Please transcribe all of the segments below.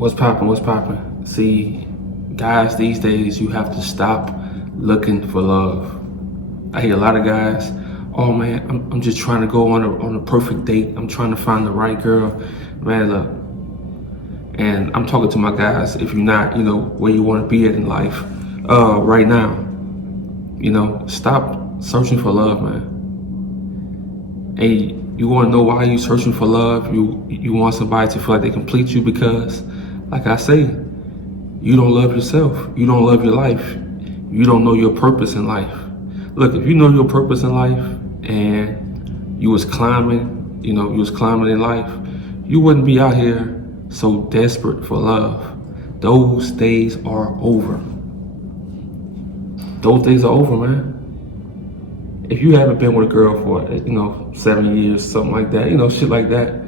What's poppin'? What's poppin'? See, guys, these days you have to stop looking for love. I hear a lot of guys, oh man, I'm just trying to go on a perfect date. I'm trying to find the right girl. Man, look, and I'm talking to my guys, if you're not, where you want to be at in life, right now, stop searching for love, man. And you want to know why you searching for love? You want somebody to feel like they complete you because, like I say, you don't love yourself. You don't love your life. You don't know your purpose in life. Look, if you know your purpose in life and you was climbing in life, you wouldn't be out here so desperate for love. Those days are over. Those days are over, man. If you haven't been with a girl for, 7 years, something like that, shit like that.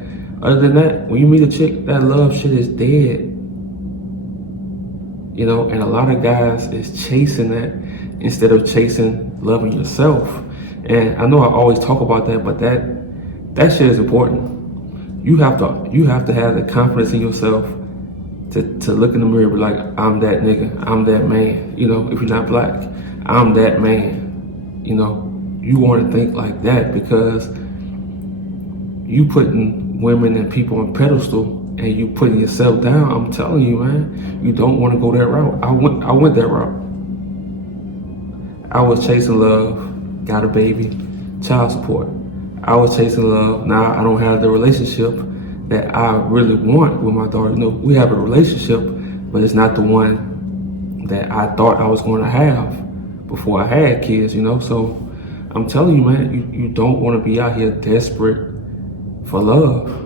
Other than that, when you meet a chick, that love shit is dead. And a lot of guys is chasing that instead of chasing loving yourself. And I know I always talk about that, but that shit is important. You have to have the confidence in yourself to look in the mirror and be like, I'm that nigga, I'm that man. If you're not black, I'm that man. You want to think like that because you putting women and people on pedestal and you putting yourself down. I'm telling you, man, you don't want to go that route. I went that route. I was chasing love, got a baby, child support. I was chasing love. Now I don't have the relationship that I really want with my daughter. We have a relationship, but it's not the one that I thought I was going to have before I had kids, So I'm telling you, man, you don't want to be out here desperate for love.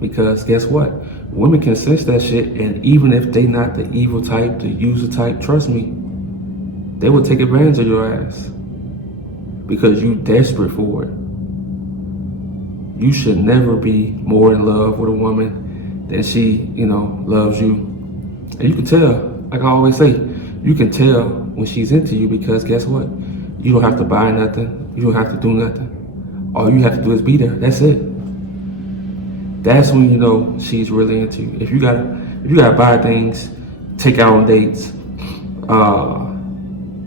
Because guess what? Women can sense that shit, and even if they not the evil type, the user type, trust me, they will take advantage of your ass. Because you desperate for it. You should never be more in love with a woman than she, loves you. And you can tell, like I always say, you can tell when she's into you because guess what? You don't have to buy nothing. You don't have to do nothing. All you have to do is be there. That's it. That's when you know she's really into you. If you gotta buy things, take out on dates,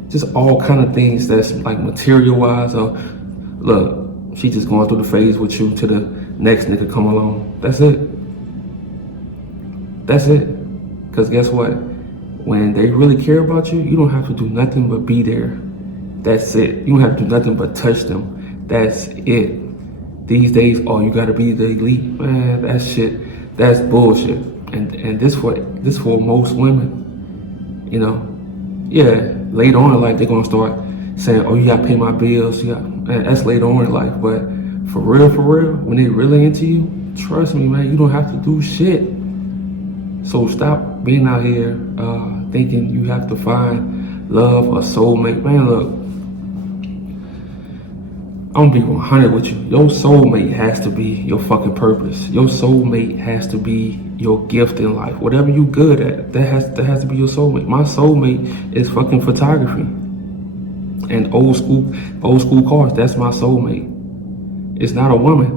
just all kind of things that's like material wise. Or look, she just going through the phase with you to the next nigga come along. That's it. That's it. Cause guess what? When they really care about you, you don't have to do nothing but be there. That's it. You don't have to do nothing but touch them. That's it. These days, you gotta be the elite, man. That shit, that's bullshit. And this for most women, Yeah, later on in life they're gonna start saying, "Oh, you gotta pay my bills." Man, that's later on in life. But for real, when they really into you, trust me, man, you don't have to do shit. So stop being out here thinking you have to find love or soulmate. Man, look. I'm gonna be 100 with you. Your soulmate has to be your fucking purpose. Your soulmate has to be your gift in life. Whatever you good at, that has to be your soulmate. My soulmate is fucking photography and old school cars. That's my soulmate. It's not a woman.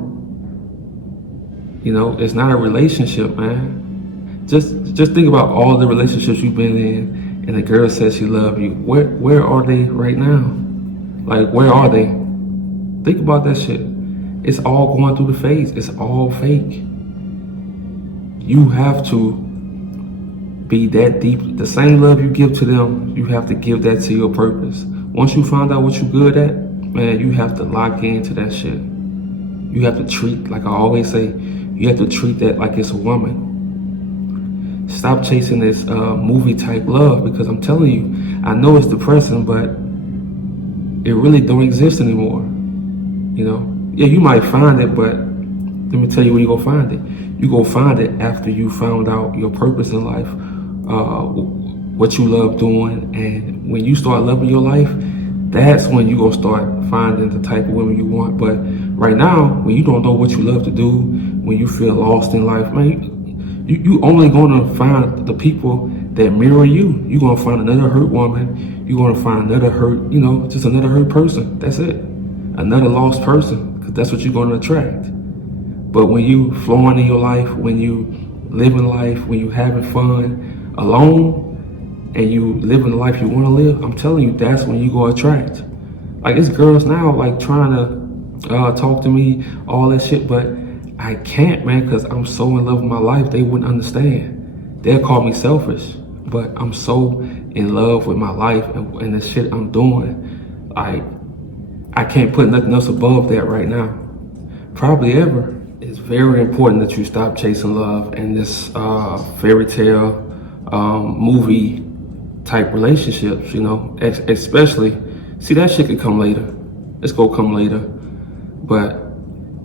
It's not a relationship, man. Just think about all the relationships you've been in, and the girl says she loves you. Where are they right now? Like, where are they? Think about that shit. It's all going through the phase. It's all fake. You have to be that deep. The same love you give to them, you have to give that to your purpose. Once you find out what you're good at, man, you have to lock into that shit. You have to treat, like I always say, you have to treat that like it's a woman. Stop chasing this movie type love because I'm telling you, I know it's depressing, but it really don't exist anymore. Yeah, you might find it, but let me tell you where you go find it. You go find it after you found out your purpose in life, what you love doing, and when you start loving your life, that's when you gonna start finding the type of women you want. But right now, when you don't know what you love to do, when you feel lost in life, man, you only gonna find the people that mirror you. You're gonna find another hurt woman. You're gonna find another hurt, just another hurt person. That's it. Another lost person, because that's what you're going to attract. But when you flowing in your life, when you living life, when you having fun alone, and you living the life you want to live, I'm telling you, that's when you go attract. Like, it's girls now like trying to talk to me, all that shit, but I can't, man, because I'm so in love with my life. They wouldn't understand. They'll call me selfish, but I'm so in love with my life and the shit I'm doing. Like, I can't put nothing else above that right now, probably ever. It's very important that you stop chasing love in this fairy tale movie type relationships, you know, especially, see, that shit could come later. It's gonna come later. But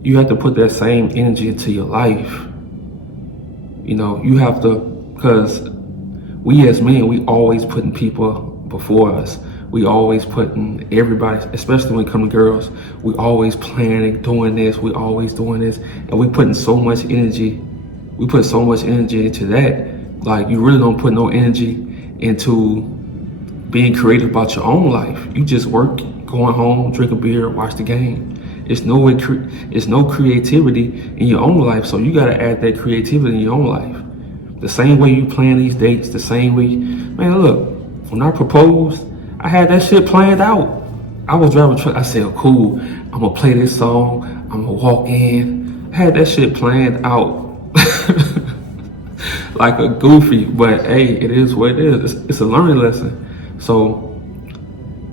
you have to put that same energy into your life. You know, you have to, because we as men, we always putting people before us. We always putting everybody, especially when it comes to girls, we always planning, doing this, we always doing this, and we putting so much energy. We put so much energy into that. Like, you really don't put no energy into being creative about your own life. You just work, going home, drink a beer, watch the game. It's no creativity in your own life, so you gotta add that creativity in your own life. The same way you plan these dates, the same way, man, look, when I proposed, I had that shit planned out. I was driving a truck, I said, cool, I'm gonna play this song, I'm gonna walk in. I had that shit planned out. Like a goofy, but hey, it is what it is. It's a learning lesson. So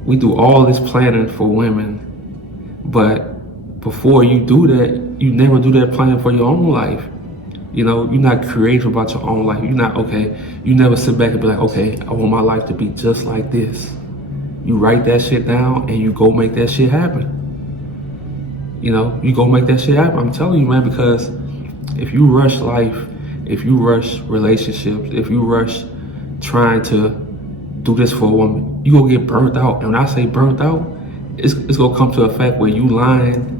we do all this planning for women, but before you do that, you never do that planning for your own life. You know, you're not creative about your own life. You're not, okay, you never sit back and be like, okay, I want my life to be just like this. You write that shit down and you go make that shit happen. You know, you go make that shit happen. I'm telling you, man, because if you rush life, if you rush relationships, if you rush trying to do this for a woman, you gonna get burnt out. And when I say burnt out, it's gonna come to a fact where you lying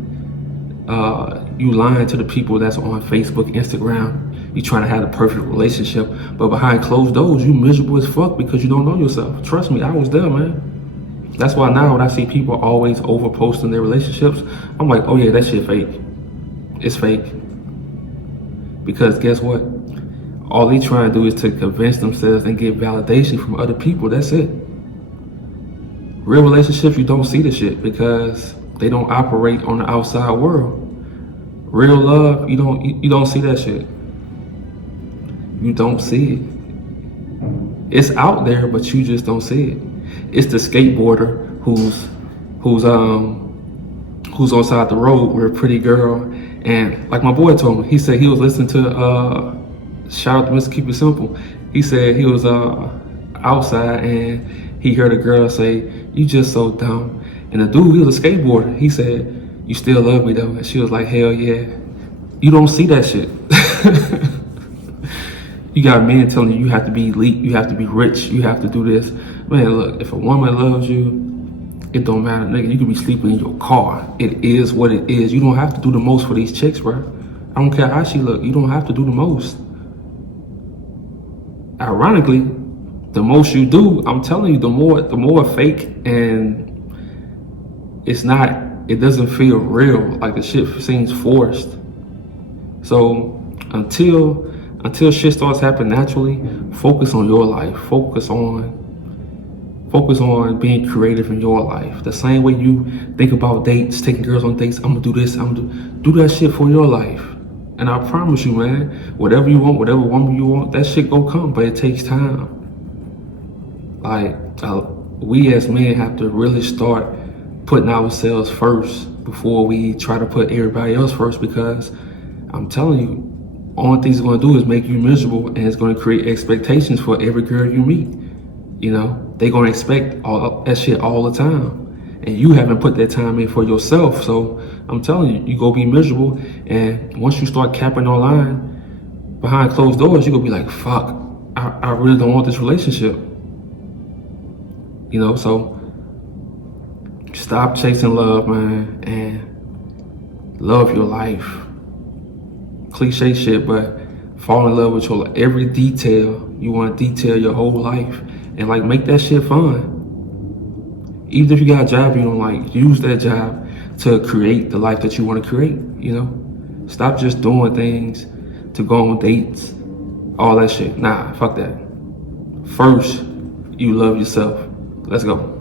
to the people that's on Facebook, Instagram. You trying to have the perfect relationship, but behind closed doors, you miserable as fuck because you don't know yourself. Trust me, I was there, man. That's why now when I see people always over posting their relationships, I'm like, oh yeah, that shit fake. It's fake. Because guess what? All they trying to do is to convince themselves and get validation from other people. That's it. Real relationships, you don't see the shit because they don't operate on the outside world. Real love, you don't see that shit. You don't see it. It's out there, but you just don't see it. It's the skateboarder who's on side the road with a pretty girl, and like my boy told me, he said he was listening to shout out to Mr. Keep It Simple. He said he was outside and he heard a girl say, "You just so dumb." And the dude, he was a skateboarder. He said, "You still love me though?" And she was like, "Hell yeah." You don't see that shit. You got men telling you have to be elite, you have to be rich, you have to do this. Man, look, if a woman loves you, it don't matter, nigga. You can be sleeping in your car. It is what it is. You don't have to do the most for these chicks, bro. I don't care how she look. You don't have to do the most. Ironically, the most you do, I'm telling you, the more fake, and it doesn't feel real. Like the shit seems forced. So until shit starts happening naturally, focus on your life. Focus on being creative in your life. The same way you think about dates, taking girls on dates, I'm gonna do this, I'm gonna do that shit for your life. And I promise you, man, whatever you want, whatever woman you want, that shit gonna come, but it takes time. Like, we as men have to really start putting ourselves first before we try to put everybody else first, because I'm telling you, only thing it's gonna do is make you miserable, and it's gonna create expectations for every girl you meet. You know, they're gonna expect all that shit all the time. And you haven't put that time in for yourself. So I'm telling you, you go be miserable. And once you start capping online behind closed doors, you're gonna be like, fuck, I really don't want this relationship. You know, so stop chasing love, man, and love your life. Cliche shit, but fall in love with your life. Every detail, you wanna detail your whole life. And like, make that shit fun. Even if you got a job you don't like, use that job to create the life that you want to create, you know? Stop just doing things to go on dates all that shit. Nah, fuck that. First, you love yourself. Let's go.